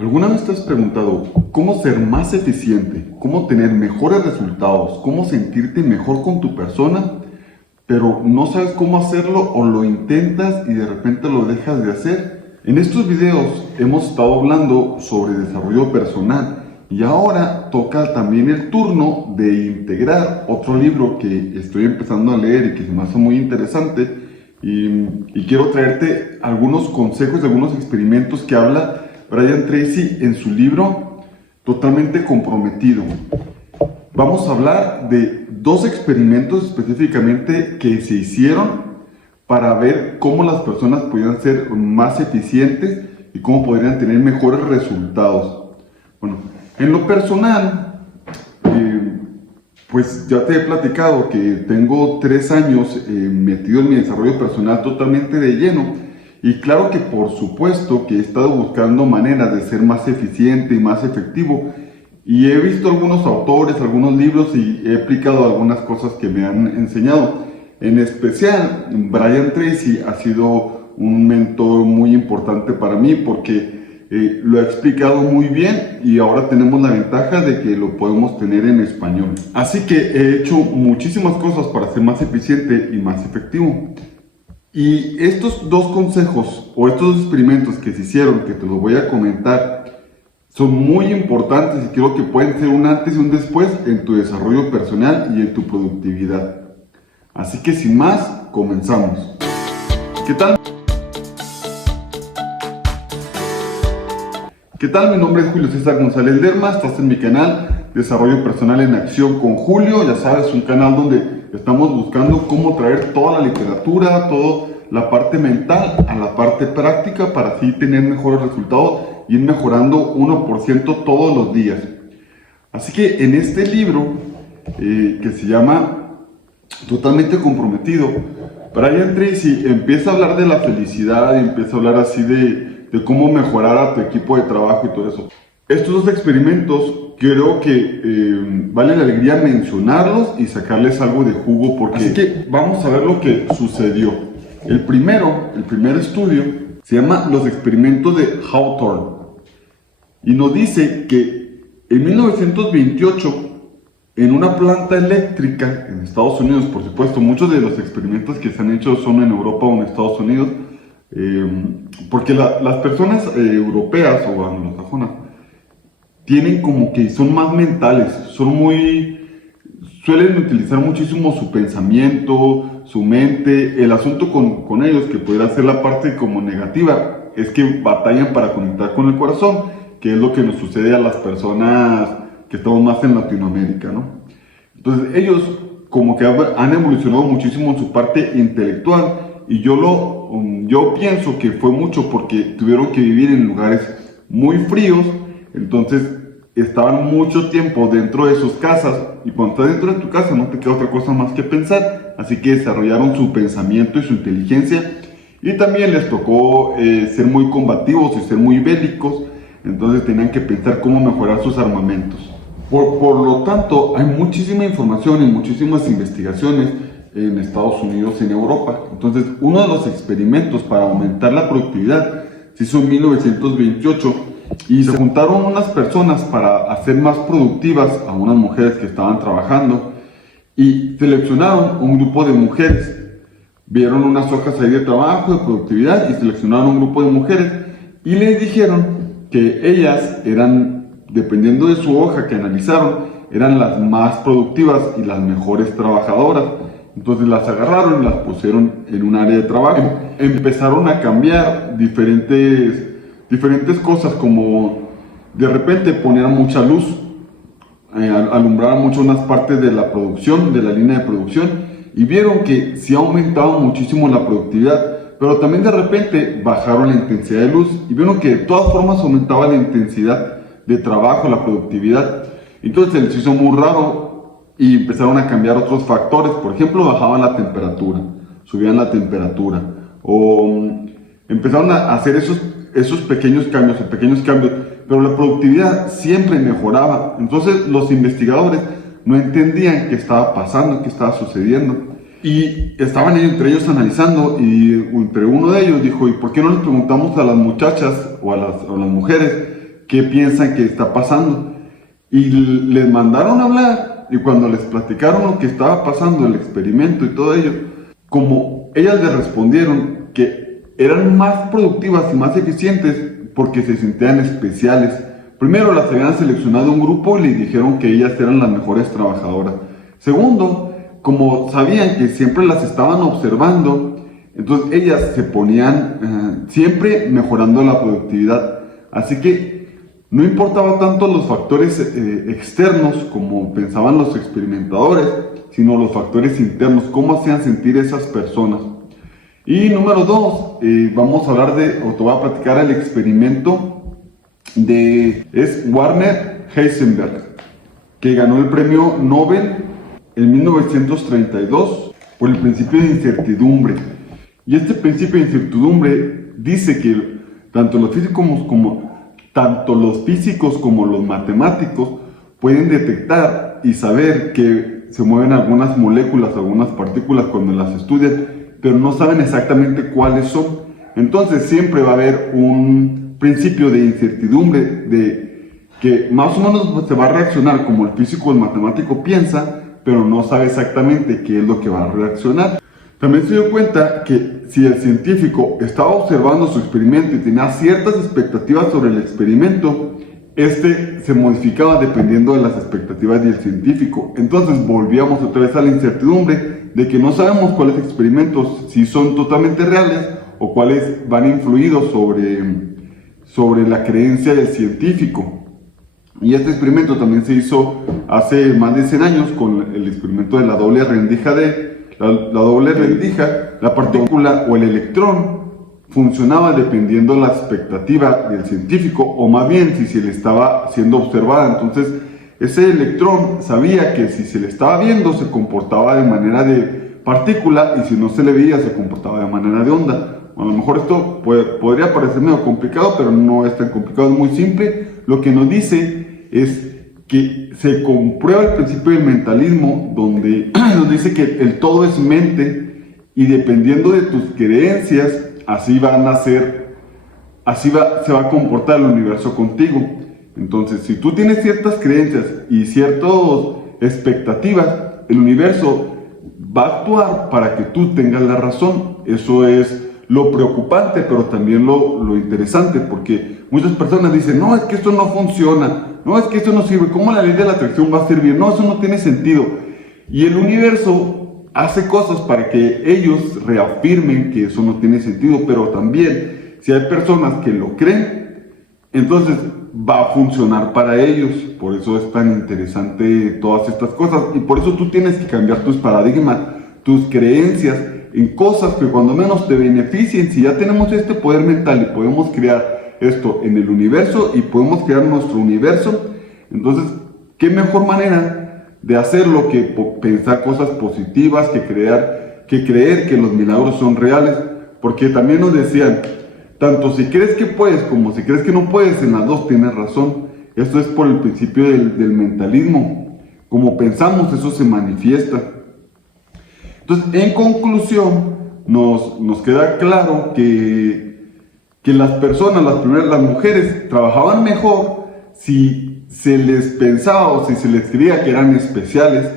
¿Alguna vez te has preguntado cómo ser más eficiente, cómo tener mejores resultados, cómo sentirte mejor con tu persona, pero no sabes cómo hacerlo o lo intentas y de repente lo dejas de hacer? En estos videos hemos estado hablando sobre desarrollo personal y ahora toca también el turno de integrar otro libro que estoy empezando a leer y que se me hace muy interesante y quiero traerte algunos consejos, algunos experimentos que habla Brian Tracy en su libro Totalmente Comprometido. Vamos a hablar de dos experimentos específicamente que se hicieron para ver cómo las personas podían ser más eficientes y cómo podrían tener mejores resultados. Bueno, en lo personal, pues ya te he platicado que tengo 3 años metido en mi desarrollo personal totalmente de lleno. Y claro que por supuesto que he estado buscando maneras de ser más eficiente y más efectivo. Y he visto algunos autores, algunos libros y he aplicado algunas cosas que me han enseñado. En especial, Brian Tracy ha sido un mentor muy importante para mí porque lo ha explicado muy bien y ahora tenemos la ventaja de que lo podemos tener en español. Así que he hecho muchísimas cosas para ser más eficiente y más efectivo. Y estos dos consejos o estos dos experimentos que se hicieron, que te los voy a comentar, son muy importantes y creo que pueden ser un antes y un después en tu desarrollo personal y en tu productividad. Así que sin más, comenzamos. ¿Qué tal? ¿Qué tal? Mi nombre es Julio César González Lerma, estás en mi canal Desarrollo Personal en Acción con Julio. Ya sabes, un canal donde estamos buscando cómo traer toda la literatura, toda la parte mental a la parte práctica para así tener mejores resultados y ir mejorando 1% todos los días. Así que en este libro que se llama Totalmente Comprometido, Brian Tracy empieza a hablar de la felicidad y empieza a hablar así de cómo mejorar a tu equipo de trabajo y todo eso. Estos dos experimentos creo que vale la alegría mencionarlos y sacarles algo de jugo porque... Así que vamos a ver lo que sucedió. El primer estudio se llama Los experimentos de Hawthorne y nos dice que en 1928 en una planta eléctrica en Estados Unidos, por supuesto, muchos de los experimentos que se han hecho son en Europa o en Estados Unidos, porque las personas europeas o anglosajonas tienen como que son más mentales, suelen utilizar muchísimo su pensamiento, su mente. El asunto con ellos, que pudiera ser la parte como negativa, es que batallan para conectar con el corazón, que es lo que nos sucede a las personas que estamos más en Latinoamérica, ¿no? Entonces ellos como que han evolucionado muchísimo en su parte intelectual y yo pienso que fue mucho porque tuvieron que vivir en lugares muy fríos. Entonces estaban mucho tiempo dentro de sus casas y cuando estás dentro de tu casa no te queda otra cosa más que pensar, así que desarrollaron su pensamiento y su inteligencia y también les tocó ser muy combativos y ser muy bélicos, entonces tenían que pensar cómo mejorar sus armamentos. Por lo tanto, hay muchísima información y muchísimas investigaciones en Estados Unidos y en Europa. Entonces, uno de los experimentos para aumentar la productividad se hizo en 1928 y se juntaron unas personas para hacer más productivas a unas mujeres que estaban trabajando y seleccionaron un grupo de mujeres. Vieron unas hojas ahí de trabajo, de productividad y seleccionaron un grupo de mujeres y les dijeron que ellas eran, dependiendo de su hoja que analizaron, eran las más productivas y las mejores trabajadoras. Entonces las agarraron y las pusieron en un área de trabajo. Empezaron a cambiar diferentes cosas, como de repente poner mucha luz, alumbrar mucho unas partes de la producción, de la línea de producción, y vieron que sí aumentaba muchísimo la productividad, pero también de repente bajaron la intensidad de luz y vieron que de todas formas aumentaba la intensidad de trabajo, la productividad. Entonces se les hizo muy raro y empezaron a cambiar otros factores. Por ejemplo, bajaban la temperatura, subían la temperatura o empezaron a hacer esos pequeños cambios, pero la productividad siempre mejoraba. Entonces los investigadores no entendían qué estaba pasando, qué estaba sucediendo. Y estaban entre ellos analizando y entre uno de ellos dijo, ¿y por qué no les preguntamos a las muchachas o a las mujeres qué piensan que está pasando. Y les mandaron a hablar, y cuando les platicaron lo que estaba pasando, el experimento y todo ello, como ellas les respondieron que eran más productivas y más eficientes porque se sentían especiales. Primero, las habían seleccionado un grupo y les dijeron que ellas eran las mejores trabajadoras. Segundo, como sabían que siempre las estaban observando, entonces ellas se ponían siempre mejorando la productividad. Así que no importaba tanto los factores externos como pensaban los experimentadores, sino los factores internos, cómo hacían sentir esas personas. Y número 2, vamos a hablar o te voy a platicar el experimento es Werner Heisenberg, que ganó el premio Nobel en 1932 por el principio de incertidumbre. Y este principio de incertidumbre dice que tanto los físicos como los matemáticos pueden detectar y saber que se mueven algunas moléculas, algunas partículas cuando las estudian, pero no saben exactamente cuáles son. Entonces siempre va a haber un principio de incertidumbre de que más o menos se va a reaccionar como el físico o el matemático piensa, pero no sabe exactamente qué es lo que va a reaccionar. También se dio cuenta que si el científico estaba observando su experimento y tenía ciertas expectativas sobre el experimento, este se modificaba dependiendo de las expectativas del científico. Entonces volvíamos otra vez a la incertidumbre de que no sabemos cuáles experimentos si son totalmente reales o cuáles van influidos sobre la creencia del científico. Y este experimento también se hizo hace más de 100 años con el experimento de la doble rendija la doble rendija, la partícula o el electrón funcionaba dependiendo de la expectativa del científico, o más bien si se le estaba siendo observada. Entonces ese electrón sabía que si se le estaba viendo se comportaba de manera de partícula, y si no se le veía se comportaba de manera de onda. A lo mejor esto podría parecer medio complicado, pero no es tan complicado, es muy simple. Lo que nos dice es que se comprueba el principio del mentalismo, donde nos dice que el todo es mente, y dependiendo de tus creencias, se va a comportar el universo contigo. Entonces, si tú tienes ciertas creencias y ciertas expectativas, el universo va a actuar para que tú tengas la razón. Eso es lo preocupante, pero también lo interesante, porque muchas personas dicen, no, es que esto no funciona, no, es que esto no sirve, ¿cómo la ley de la atracción va a servir? No, eso no tiene sentido. Y el universo hace cosas para que ellos reafirmen que eso no tiene sentido, pero también, si hay personas que lo creen, entonces va a funcionar para ellos. Por eso es tan interesante todas estas cosas, y por eso tú tienes que cambiar tus paradigmas, tus creencias, en cosas que cuando menos te beneficien. Si ya tenemos este poder mental y podemos crear esto en el universo y podemos crear nuestro universo, entonces qué mejor manera de hacerlo que pensar cosas positivas, que creer que los milagros son reales. Porque también nos decían, tanto si crees que puedes como si crees que no puedes, en las dos tienes razón. Esto es por el principio del mentalismo. Como pensamos, eso se manifiesta. Entonces, en conclusión, nos queda claro que las personas, las mujeres, trabajaban mejor si se les pensaba o si se les creía que eran especiales.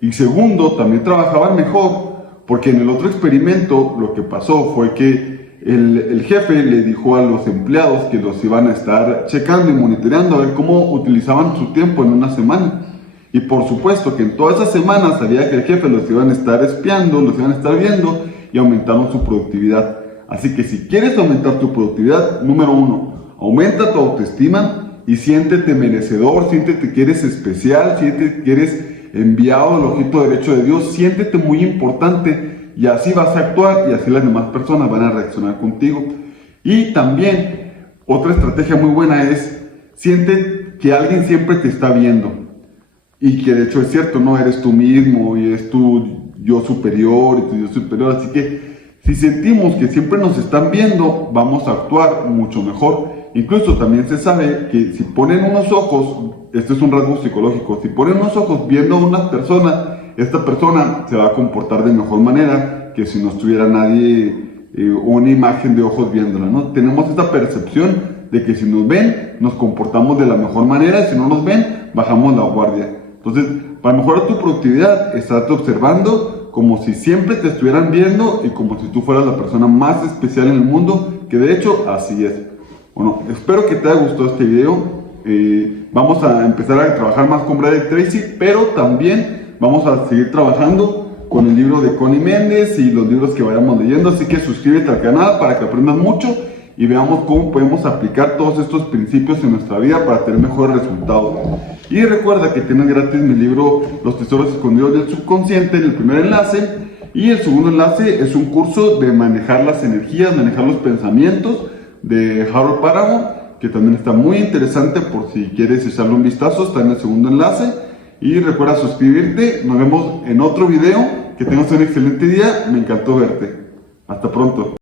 Y segundo, también trabajaban mejor porque en el otro experimento lo que pasó fue que el jefe le dijo a los empleados que los iban a estar checando y monitoreando a ver cómo utilizaban su tiempo en una semana. Y por supuesto que en todas esas semanas sabía que el jefe los iban a estar espiando, los iban a estar viendo, y aumentaron su productividad. Así que si quieres aumentar tu productividad, número 1, aumenta tu autoestima y siéntete merecedor, siéntete que eres especial, siéntete que eres enviado al ojito derecho de Dios, siéntete muy importante, y así vas a actuar y así las demás personas van a reaccionar contigo. Y también otra estrategia muy buena es siente que alguien siempre te está viendo. Y que de hecho es cierto, no eres tú mismo y es tu yo superior y tu yo superior. Así que si sentimos que siempre nos están viendo, vamos a actuar mucho mejor. Incluso también se sabe que si ponen unos ojos, esto es un rasgo psicológico, si ponen unos ojos viendo a una persona, esta persona se va a comportar de mejor manera que si no estuviera nadie, una imagen de ojos viéndola, ¿no? Tenemos esta percepción de que si nos ven, nos comportamos de la mejor manera, y si no nos ven, bajamos la guardia. Entonces, para mejorar tu productividad, estate observando como si siempre te estuvieran viendo y como si tú fueras la persona más especial en el mundo, que de hecho así es. Bueno, espero que te haya gustado este video. Vamos a empezar a trabajar más con Brian Tracy, pero también vamos a seguir trabajando con el libro de Connie Méndez y los libros que vayamos leyendo, así que suscríbete al canal para que aprendas mucho y veamos cómo podemos aplicar todos estos principios en nuestra vida para tener mejores resultados. Y recuerda que tienes gratis mi libro Los Tesoros Escondidos del Subconsciente en el primer enlace, y el segundo enlace es un curso de manejar las energías, manejar los pensamientos de Harold Páramo, que también está muy interesante por si quieres echarle un vistazo, está en el segundo enlace. Y recuerda suscribirte, nos vemos en otro video, que tengas un excelente día, me encantó verte, hasta pronto.